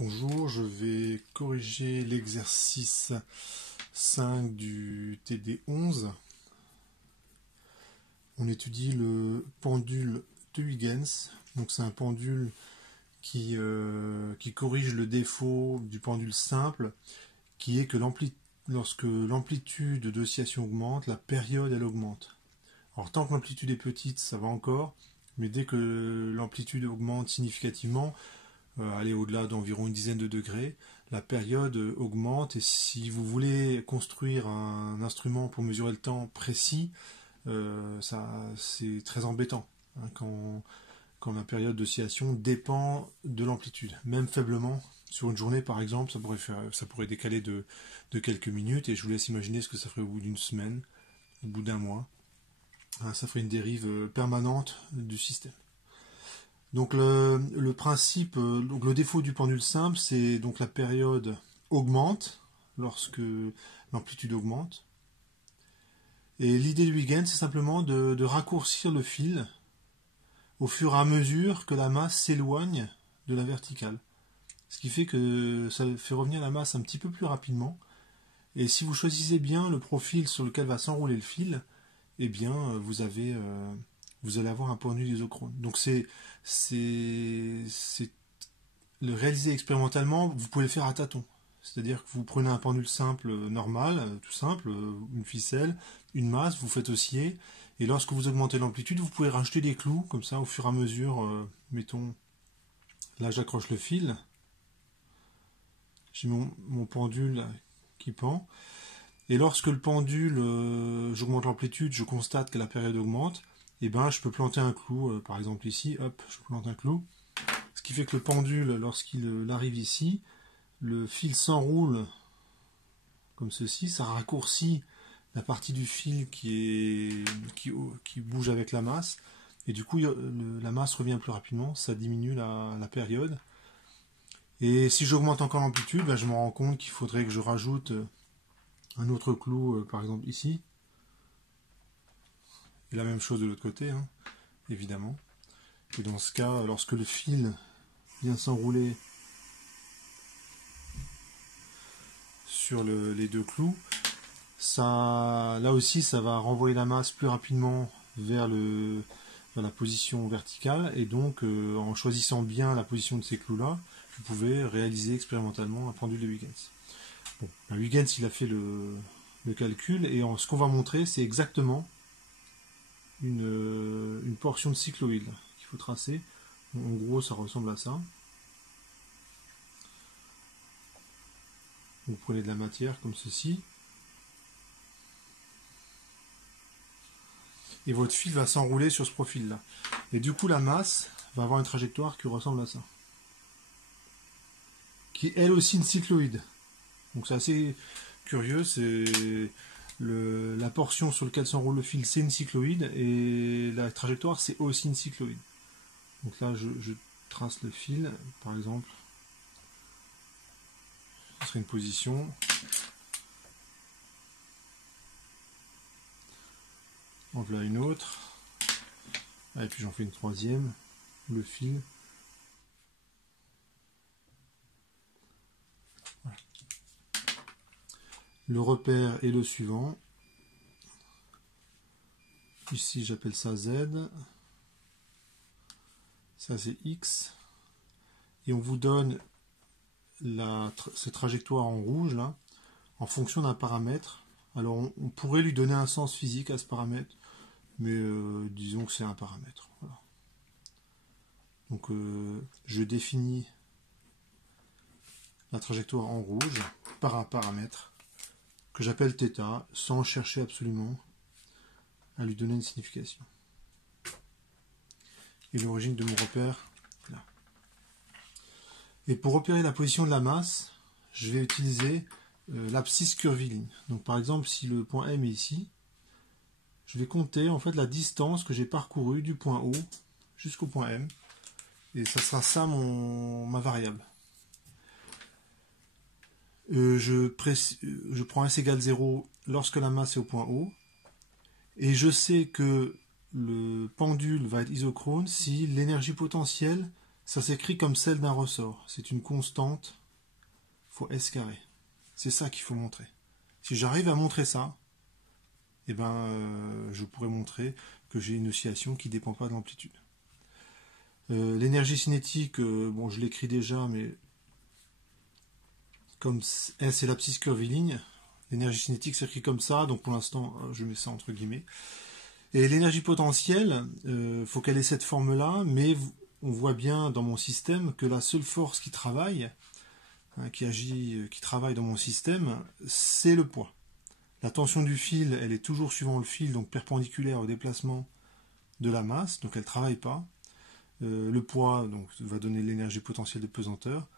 Bonjour, je vais corriger l'exercice 5 du TD11. On étudie le pendule de Huygens. Donc c'est un pendule qui corrige le défaut du pendule simple, qui est que lorsque l'amplitude d'oscillation augmente, la période elle augmente. Alors tant que l'amplitude est petite, ça va encore, mais dès que l'amplitude augmente significativement, aller au-delà d'environ une dizaine de degrés, la période augmente, et si vous voulez construire un instrument pour mesurer le temps précis, c'est très embêtant quand la période d'oscillation dépend de l'amplitude, même faiblement. Sur une journée par exemple, ça pourrait décaler de quelques minutes, et je vous laisse imaginer ce que ça ferait au bout d'une semaine, au bout d'un mois. Ça ferait une dérive permanente du système. Donc le principe, donc le défaut du pendule simple, c'est donc la période augmente lorsque l'amplitude augmente. Et l'idée de Huygens, c'est simplement de raccourcir le fil au fur et à mesure que la masse s'éloigne de la verticale. Ce qui fait que ça fait revenir la masse un petit peu plus rapidement. Et si vous choisissez bien le profil sur lequel va s'enrouler le fil, eh bien vous allez avoir un pendule isochrone. Donc le réaliser expérimentalement, vous pouvez le faire à tâtons. C'est-à-dire que vous prenez un pendule simple, normal, tout simple, une ficelle, une masse, vous faites osciller, et lorsque vous augmentez l'amplitude, vous pouvez rajouter des clous, comme ça, au fur et à mesure, mettons, là j'accroche le fil, j'ai mon pendule qui pend, et lorsque le pendule, j'augmente l'amplitude, je constate que la période augmente, et ben je peux planter un clou, par exemple ici, hop, je plante un clou, ce qui fait que le pendule, lorsqu'il arrive ici, le fil s'enroule comme ceci, ça raccourcit la partie du fil qui bouge avec la masse, et du coup la masse revient plus rapidement, ça diminue la période. Et si j'augmente encore l'amplitude, ben je me rends compte qu'il faudrait que je rajoute un autre clou, par exemple ici, et la même chose de l'autre côté, hein, évidemment. Et dans ce cas, lorsque le fil vient s'enrouler sur les deux clous, là aussi ça va renvoyer la masse plus rapidement vers la position verticale, et donc en choisissant bien la position de ces clous là, vous pouvez réaliser expérimentalement un pendule de Huygens. Bon, Huygens il a fait le calcul, et ce qu'on va montrer c'est exactement une portion de cycloïde qu'il faut tracer. En gros ça ressemble à ça. Vous prenez de la matière comme ceci, et votre fil va s'enrouler sur ce profil là, et du coup la masse va avoir une trajectoire qui ressemble à ça, qui est elle aussi une cycloïde. Donc c'est assez curieux, c'est la portion sur laquelle s'enroule le fil, c'est une cycloïde, et la trajectoire c'est aussi une cycloïde. Donc là je trace le fil, par exemple, ce serait une position, en voilà une autre, et puis j'en fais une troisième, le fil. Voilà. Le repère est le suivant. Ici j'appelle ça Z, ça c'est X, et on vous donne cette trajectoire en rouge là, en fonction d'un paramètre. Alors on pourrait lui donner un sens physique à ce paramètre, mais disons que c'est un paramètre. Voilà. Donc je définis la trajectoire en rouge par un paramètre que j'appelle θ, sans chercher absolument à lui donner une signification. Et l'origine de mon repère là. Et pour repérer la position de la masse, je vais utiliser l'abscisse curviligne. Donc par exemple, si le point M est ici, je vais compter en fait la distance que j'ai parcourue du point O jusqu'au point M, et ça sera ça ma variable. Je prends S égale 0 lorsque la masse est au point O, et je sais que le pendule va être isochrone si l'énergie potentielle ça s'écrit comme celle d'un ressort. C'est une constante fois S carré. C'est ça qu'il faut montrer. Si j'arrive à montrer ça, eh ben, je pourrais montrer que j'ai une oscillation qui ne dépend pas de l'amplitude. L'énergie cinétique, bon, je l'écris déjà, mais comme S est l'abscisse curviligne, l'énergie cinétique s'écrit comme ça, donc pour l'instant, je mets ça entre guillemets. Et l'énergie potentielle, faut qu'elle ait cette forme-là, mais on voit bien dans mon système que la seule force qui travaille, qui travaille dans mon système, c'est le poids. La tension du fil, elle est toujours suivant le fil, donc perpendiculaire au déplacement de la masse, donc elle ne travaille pas. Le poids donc, va donner l'énergie potentielle de pesanteur.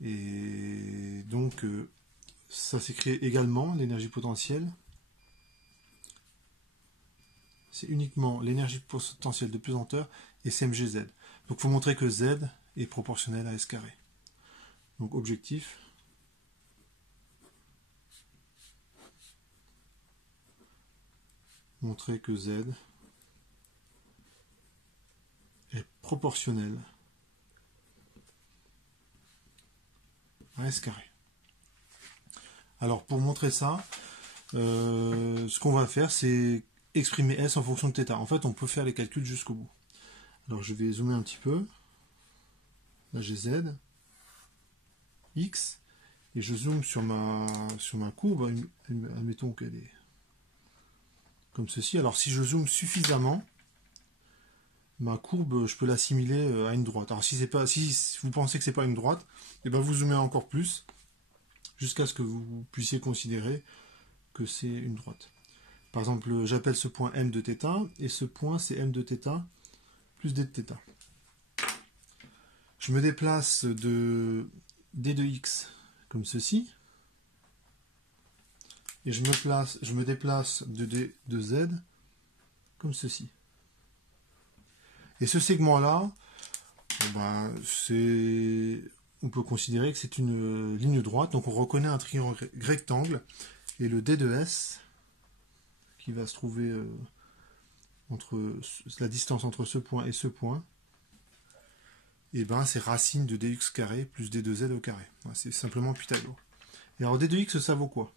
Et donc, ça s'écrit également, l'énergie potentielle. C'est uniquement l'énergie potentielle de pesanteur et CMGZ. Donc, il faut montrer que Z est proportionnel à S carré. Donc, objectif. Montrer que Z est proportionnel à S carré. Alors, pour montrer ça, ce qu'on va faire, c'est exprimer S en fonction de θ. En fait, on peut faire les calculs jusqu'au bout. Alors, je vais zoomer un petit peu. Là, j'ai Z, X, et je zoome sur ma courbe. Admettons qu'elle est comme ceci. Alors, si je zoome suffisamment, ma courbe, je peux l'assimiler à une droite. Alors, si vous pensez que c'est pas une droite, et ben vous zoomez encore plus, jusqu'à ce que vous puissiez considérer que c'est une droite. Par exemple, j'appelle ce point M de θ, et ce point, c'est M de θ plus D de θ. Je me déplace de D de X comme ceci, et je me déplace de D de Z comme ceci. Et ce segment-là, ben, on peut considérer que c'est une ligne droite, donc on reconnaît un triangle rectangle, et le D de S, qui va se trouver entre la distance entre ce point et ce point, et ben c'est racine de dx carré plus d de z au carré. C'est simplement Pythagore. Et alors d de x, ça vaut quoi?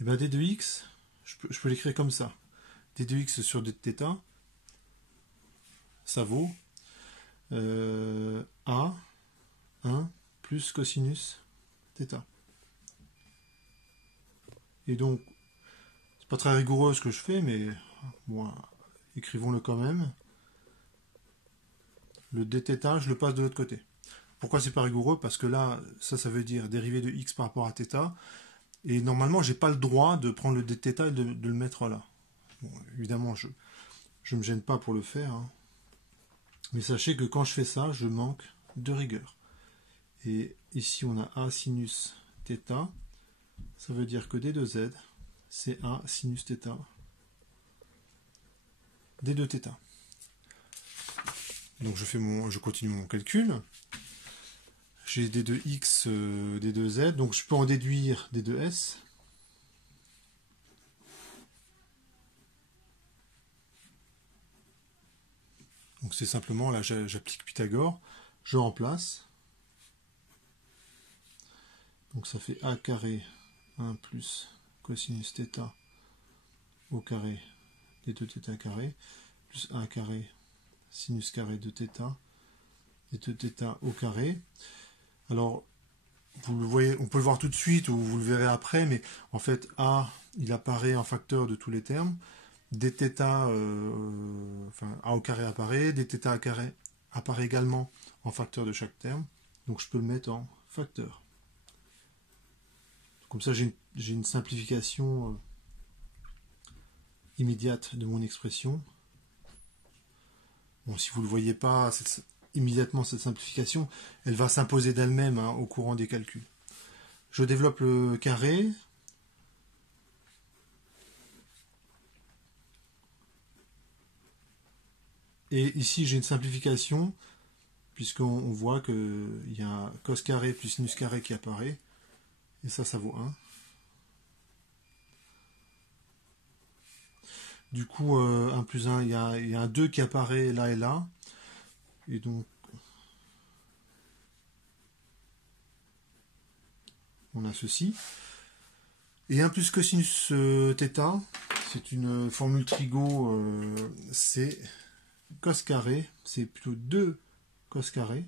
Et ben d de x, je peux l'écrire comme ça. D de x sur d de θ, ça vaut A 1 plus cosinus θ. Et donc, c'est pas très rigoureux ce que je fais, mais bon, écrivons-le quand même. Le dθ, je le passe de l'autre côté. Pourquoi c'est pas rigoureux? Parce que là, ça veut dire dérivé de x par rapport à θ. Et normalement, j'ai pas le droit de prendre le dθ et de le mettre là. Bon, évidemment, je me gêne pas pour le faire. Hein. Mais sachez que quand je fais ça, je manque de rigueur. Et ici, on a A sinus θ. Ça veut dire que d de z, c'est A sinus θ. D de θ. Donc je continue mon calcul. J'ai d de x, d de z, donc je peux en déduire d de s. Donc c'est simplement, là j'applique Pythagore, je remplace. Donc ça fait a carré 1 plus cosinus θ au carré d de θ carré, plus a carré sinus carré de θ, d de θ au carré. Alors, vous le voyez, on peut le voir tout de suite ou vous le verrez après, mais en fait, A, il apparaît en facteur de tous les termes. Dθ, enfin, A au carré apparaît, dθ à carré apparaît également en facteur de chaque terme. Donc, je peux le mettre en facteur. Comme ça, j'ai une simplification immédiate de mon expression. Bon, si vous ne le voyez pas, immédiatement cette simplification, elle va s'imposer d'elle-même au courant des calculs. Je développe le carré. Et ici, j'ai une simplification, puisqu'on voit qu'il y a cos carré plus sinus carré qui apparaît. Et ça vaut 1. Du coup, 1 plus 1, il y a un 2 qui apparaît là et là. Et donc, On a ceci. Et 1 plus cosinus θ, c'est une formule trigo, c'est cos carré, c'est plutôt 2 cos carré.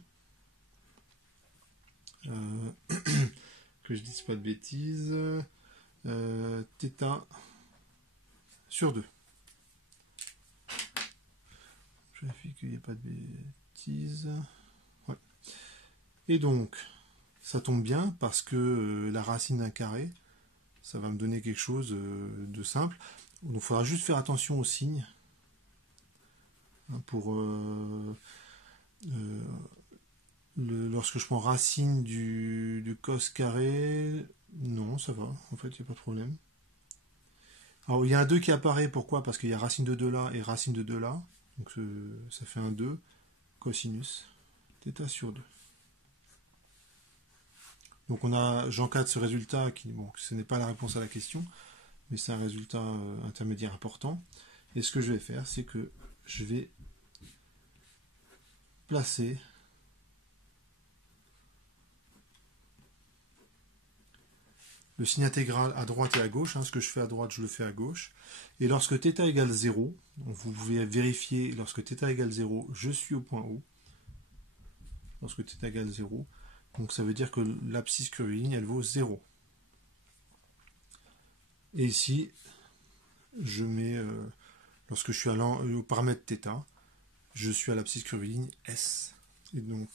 Que je dise pas de bêtises. θ sur 2. Je vérifie qu'il n'y ait pas de bêtises. Ouais. Et donc, ça tombe bien parce que la racine d'un carré, ça va me donner quelque chose de simple. Donc il faudra juste faire attention aux signes. Pour lorsque je prends racine du cos carré, non, ça va, en fait, il n'y a pas de problème. Alors il y a un 2 qui apparaît, pourquoi? Parce qu'il y a racine de 2 là et racine de 2 là. Donc ça fait un 2 cosinus θ sur 2. Donc j'encadre ce résultat qui, bon, ce n'est pas la réponse à la question, mais c'est un résultat intermédiaire important. Et ce que je vais faire, c'est que je vais placer le signe intégral à droite et à gauche. Ce que je fais à droite, je le fais à gauche. Et lorsque θ égale 0, donc vous pouvez vérifier, lorsque θ égale 0, je suis au point O. Lorsque θ égale 0, donc ça veut dire que l'abscisse curviligne, elle vaut 0. Et ici, je mets, lorsque je suis au paramètre θ, je suis à l'abscisse curviligne S. Et donc,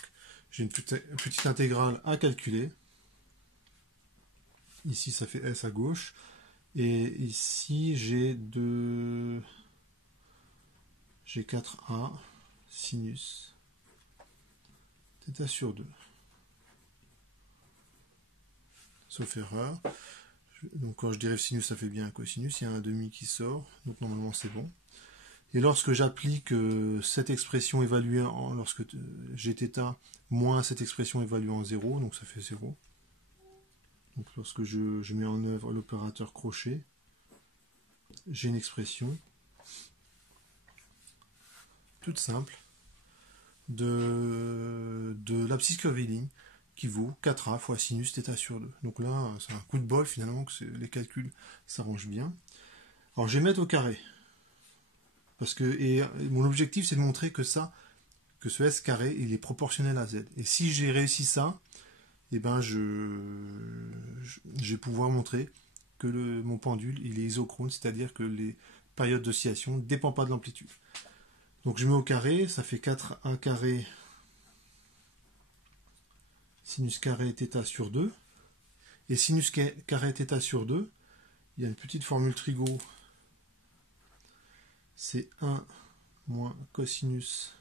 j'ai une petite intégrale à calculer. Ici, ça fait S à gauche. Et ici, j'ai 4A sinus θ sur 2. Sauf erreur. Donc quand je dérive sinus, ça fait bien un cosinus. Il y a un demi qui sort. Donc normalement, c'est bon. Et lorsque j'applique cette expression évaluée lorsque j'ai θ moins cette expression évaluée en 0, donc ça fait 0. Donc lorsque je mets en œuvre l'opérateur crochet, j'ai une expression toute simple de l'abscisse curviligne qui vaut 4a fois sinus θ sur 2. Donc là, c'est un coup de bol finalement que les calculs s'arrangent bien. Alors je vais mettre au carré. Et mon objectif, c'est de montrer que ce S carré, il est proportionnel à Z. Et si j'ai réussi ça, eh ben je vais pouvoir montrer que mon pendule, il est isochrone, c'est-à-dire que les périodes d'oscillation ne dépendent pas de l'amplitude. Donc je mets au carré, ça fait 4A carré sinus carré θ sur 2. Et sinus carré θ sur 2, il y a une petite formule trigo. C'est 1 moins cosinus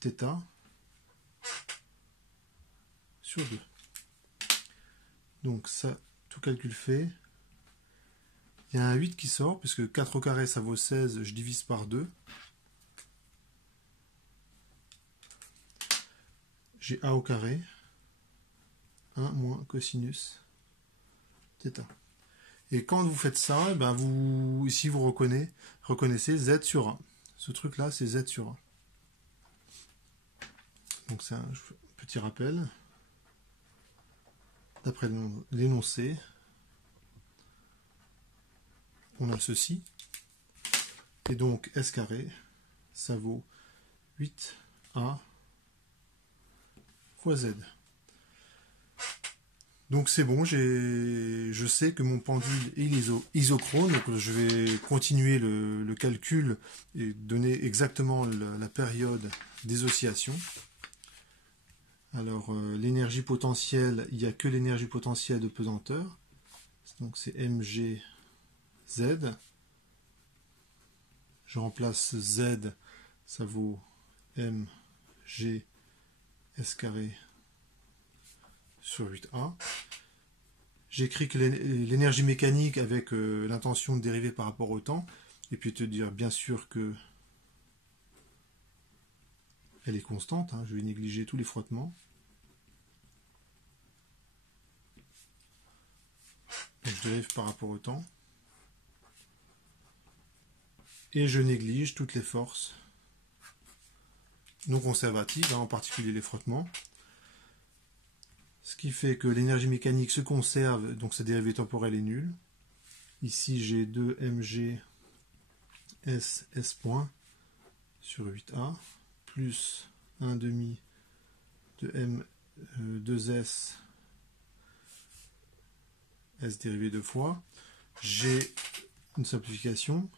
θ sur 2. Donc ça, tout calcul fait. Il y a un 8 qui sort, puisque 4 au carré, ça vaut 16, je divise par 2. J'ai A au carré, 1 moins cosinus θ. Et quand vous faites ça, ben ici vous reconnaissez Z sur A. Ce truc-là, c'est Z sur A. Donc c'est un petit rappel. D'après l'énoncé, on a ceci. Et donc S carré, ça vaut 8A fois Z. Donc c'est bon, je sais que mon pendule est isochrone, donc je vais continuer le calcul et donner exactement la période des oscillations. Alors l'énergie potentielle, il n'y a que l'énergie potentielle de pesanteur, donc c'est mgz. Je remplace Z, ça vaut mg s carré sur 8A. J'écris que l'énergie mécanique avec l'intention de dériver par rapport au temps, et puis te dire bien sûr que elle est constante, je vais négliger tous les frottements. Donc je dérive par rapport au temps. Et je néglige toutes les forces non conservatives, en particulier les frottements. Ce qui fait que l'énergie mécanique se conserve, donc sa dérivée temporelle est nulle. Ici, j'ai 2 mg s s point sur 8a, plus 1 demi de m 2s s dérivé 2 fois. J'ai une simplification.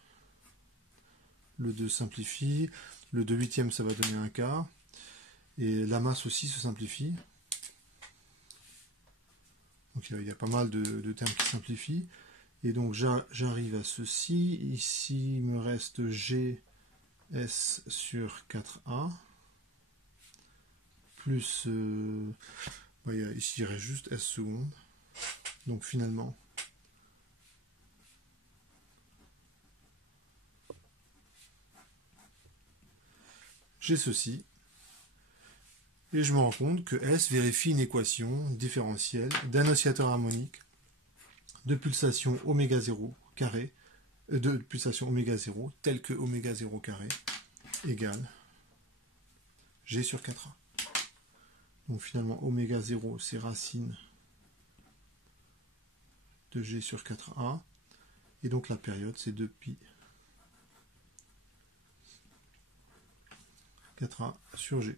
Le 2 simplifie. Le 2 huitième, ça va donner un quart. Et la masse aussi se simplifie. Donc il y a pas mal de termes qui simplifient. Et donc j'arrive à ceci. Ici, il me reste G S sur 4A. Plus... ici, il reste juste S secondes. Donc finalement... j'ai ceci. Et je me rends compte que S vérifie une équation différentielle d'un oscillateur harmonique de pulsation oméga 0 carré, de pulsation oméga 0, telle que oméga 0 carré égale G sur 4A. Donc finalement, oméga 0, c'est racine de G sur 4A. Et donc la période, c'est 2pi 4A sur G.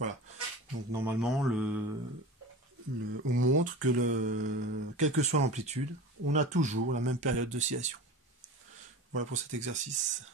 Voilà. Donc normalement, on montre que quelle que soit l'amplitude, on a toujours la même période d'oscillation. Voilà pour cet exercice.